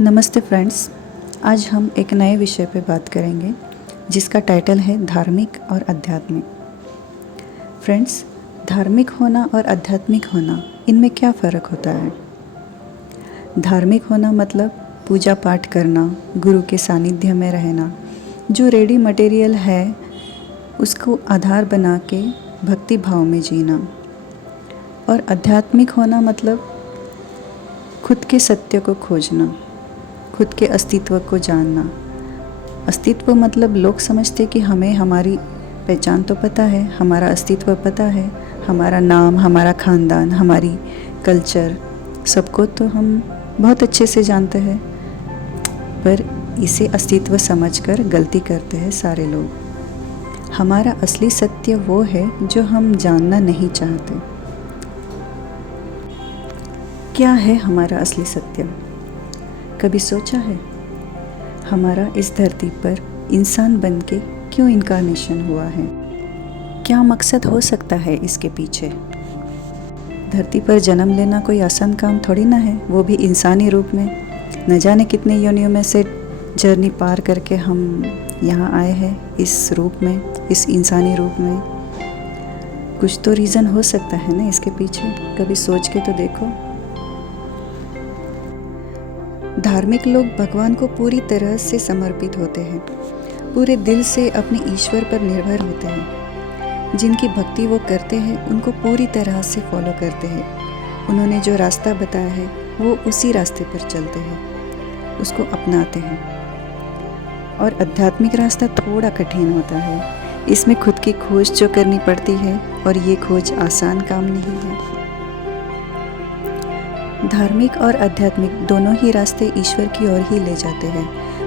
नमस्ते फ्रेंड्स। आज हम एक नए विषय पे बात करेंगे जिसका टाइटल है धार्मिक और आध्यात्मिक। फ्रेंड्स, धार्मिक होना और आध्यात्मिक होना, इनमें क्या फ़र्क होता है? धार्मिक होना मतलब पूजा पाठ करना, गुरु के सानिध्य में रहना, जो रेडी मटेरियल है उसको आधार बना के भक्ति भाव में जीना। और आध्यात्मिक होना मतलब खुद के सत्य को खोजना, खुद के अस्तित्व को जानना। अस्तित्व मतलब लोग समझते कि हमें हमारी पहचान तो पता है, हमारा अस्तित्व पता है, हमारा नाम, हमारा ख़ानदान, हमारी कल्चर, सबको तो हम बहुत अच्छे से जानते हैं, पर इसे अस्तित्व समझकर गलती करते हैं सारे लोग। हमारा असली सत्य वो है जो हम जानना नहीं चाहते। क्या है हमारा असली सत्य? कभी सोचा है हमारा इस धरती पर इंसान बन के क्यों इनकारनेशन हुआ है? क्या मकसद हो सकता है इसके पीछे? धरती पर जन्म लेना कोई आसान काम थोड़ी ना है, वो भी इंसानी रूप में। न जाने कितने योनियों में से जर्नी पार करके हम यहाँ आए हैं इस रूप में, इस इंसानी रूप में। कुछ तो रीज़न हो सकता है ना इसके पीछे, कभी सोच के तो देखो। धार्मिक लोग भगवान को पूरी तरह से समर्पित होते हैं, पूरे दिल से अपने ईश्वर पर निर्भर होते हैं। जिनकी भक्ति वो करते हैं उनको पूरी तरह से फॉलो करते हैं। उन्होंने जो रास्ता बताया है वो उसी रास्ते पर चलते हैं, उसको अपनाते हैं। और आध्यात्मिक रास्ता थोड़ा कठिन होता है, इसमें खुद की खोज जो करनी पड़ती है, और ये खोज आसान काम नहीं है। धार्मिक और आध्यात्मिक दोनों ही रास्ते ईश्वर की ओर ही ले जाते हैं,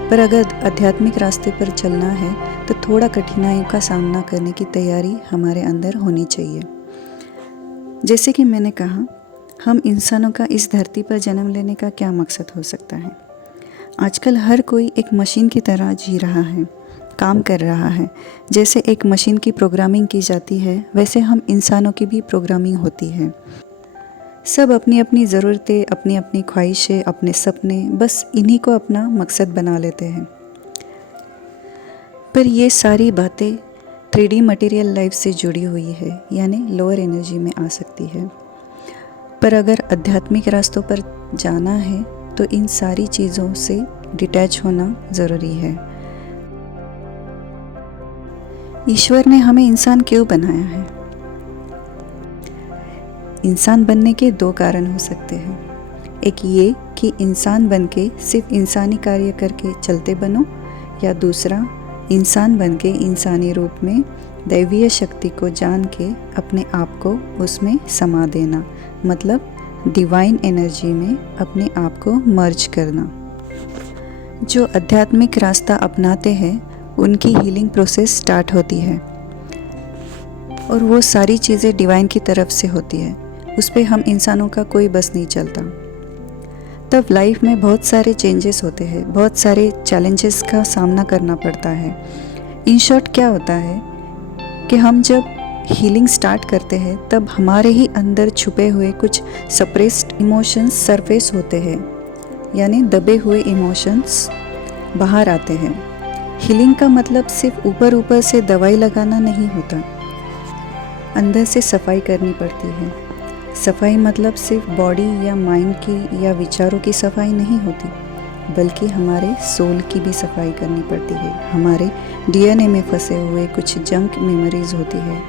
पर अगर आध्यात्मिक रास्ते पर चलना है तो थोड़ा कठिनाइयों का सामना करने की तैयारी हमारे अंदर होनी चाहिए। जैसे कि मैंने कहा, हम इंसानों का इस धरती पर जन्म लेने का क्या मकसद हो सकता है? आजकल हर कोई एक मशीन की तरह जी रहा है, काम कर रहा है। जैसे एक मशीन की प्रोग्रामिंग की जाती है, वैसे हम इंसानों की भी प्रोग्रामिंग होती है। सब अपनी अपनी ज़रूरतें, अपनी अपनी ख्वाहिशें, अपने सपने, बस इन्हीं को अपना मकसद बना लेते हैं। पर ये सारी बातें 3D मटेरियल लाइफ से जुड़ी हुई है, यानी लोअर एनर्जी में आ सकती है। पर अगर आध्यात्मिक रास्तों पर जाना है तो इन सारी चीज़ों से डिटैच होना ज़रूरी है। ईश्वर ने हमें इंसान क्यों बनाया है? इंसान बनने के 2 कारण हो सकते हैं। एक ये कि इंसान बन के सिर्फ इंसानी कार्य करके चलते बनो, या दूसरा इंसान बन के इंसानी रूप में दैवीय शक्ति को जान के अपने आप को उसमें समा देना, मतलब डिवाइन एनर्जी में अपने आप को मर्ज करना। जो आध्यात्मिक रास्ता अपनाते हैं उनकी हीलिंग प्रोसेस स्टार्ट होती है, और वो सारी चीज़ें डिवाइन की तरफ से होती है, उस पर हम इंसानों का कोई बस नहीं चलता। तब लाइफ में बहुत सारे चेंजेस होते हैं, बहुत सारे चैलेंजेस का सामना करना पड़ता है। इन शॉर्ट क्या होता है कि हम जब हीलिंग स्टार्ट करते हैं तब हमारे ही अंदर छुपे हुए कुछ सप्रेस्ड इमोशंस सरफेस होते हैं, यानी दबे हुए इमोशंस बाहर आते हैं। हीलिंग का मतलब सिर्फ ऊपर ऊपर से दवाई लगाना नहीं होता, अंदर से सफाई करनी पड़ती है। सफाई मतलब सिर्फ बॉडी या माइंड की या विचारों की सफाई नहीं होती, बल्कि हमारे सोल की भी सफाई करनी पड़ती है। हमारे डीएनए में फंसे हुए कुछ जंक मेमोरीज होती है,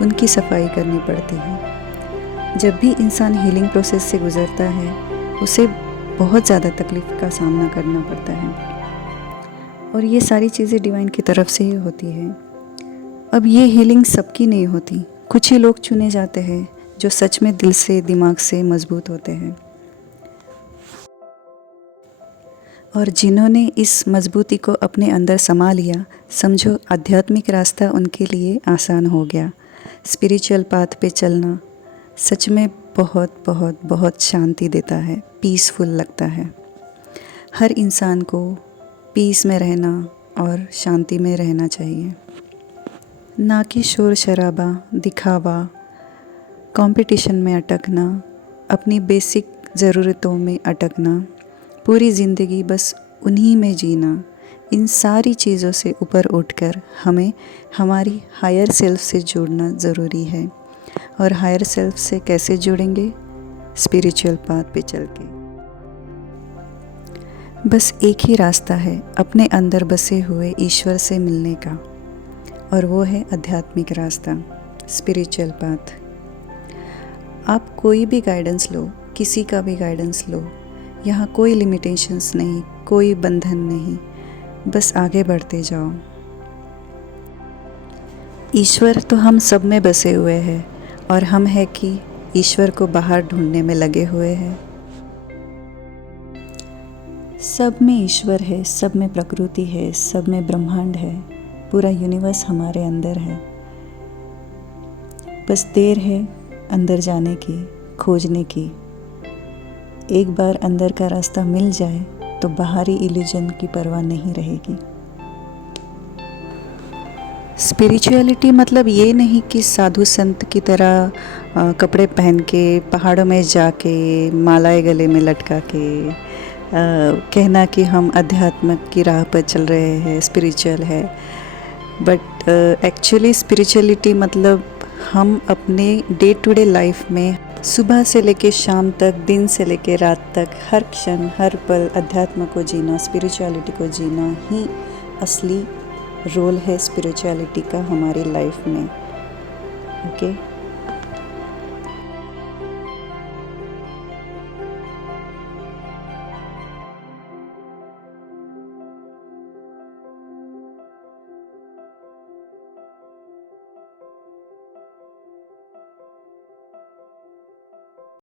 उनकी सफाई करनी पड़ती है। जब भी इंसान हीलिंग प्रोसेस से गुजरता है उसे बहुत ज़्यादा तकलीफ़ का सामना करना पड़ता है, और ये सारी चीज़ें डिवाइन की तरफ से ही होती है। अब ये हीलिंग सबकी नहीं होती, कुछ ही लोग चुने जाते हैं जो सच में दिल से, दिमाग से मजबूत होते हैं, और जिन्होंने इस मजबूती को अपने अंदर समा लिया, समझो आध्यात्मिक रास्ता उनके लिए आसान हो गया। स्पिरिचुअल पाथ पे चलना सच में बहुत बहुत बहुत शांति देता है, पीसफुल लगता है। हर इंसान को पीस में रहना और शांति में रहना चाहिए, ना कि शोर शराबा, दिखावा, कंपटीशन में अटकना, अपनी बेसिक ज़रूरतों में अटकना, पूरी ज़िंदगी बस उन्हीं में जीना, इन सारी चीज़ों से ऊपर उठकर हमें हमारी हायर सेल्फ से जुड़ना ज़रूरी है। और हायर सेल्फ से कैसे जुड़ेंगे? स्पिरिचुअल पाथ पे चल के। बस एक ही रास्ता है अपने अंदर बसे हुए ईश्वर से मिलने का, और वो है आध्यात्मिक रास्ता, स्पिरिचुअल पाथ। आप कोई भी गाइडेंस लो, किसी का भी गाइडेंस लो, यहाँ कोई लिमिटेशंस नहीं, कोई बंधन नहीं, बस आगे बढ़ते जाओ। ईश्वर तो हम सब में बसे हुए हैं, और हम है कि ईश्वर को बाहर ढूंढने में लगे हुए हैं। सब में ईश्वर है, सब में प्रकृति है, सब में ब्रह्मांड है, पूरा यूनिवर्स हमारे अंदर है। बस देर है अंदर जाने की, खोजने की। एक बार अंदर का रास्ता मिल जाए तो बाहरी इल्यूजन की परवाह नहीं रहेगी। स्पिरिचुअलिटी मतलब ये नहीं कि साधु संत की तरह कपड़े पहन के पहाड़ों में जाके मालाएं गले में लटका के कहना कि हम अध्यात्म की राह पर चल रहे हैं, स्पिरिचुअल है। बट एक्चुअली स्पिरिचुअलिटी मतलब हम अपने डे टू डे लाइफ में सुबह से लेके शाम तक, दिन से लेके रात तक, हर क्षण हर पल अध्यात्म को जीना, स्पिरिचुअलिटी को जीना ही असली रोल है स्पिरिचुअलिटी का हमारी लाइफ में। ओके।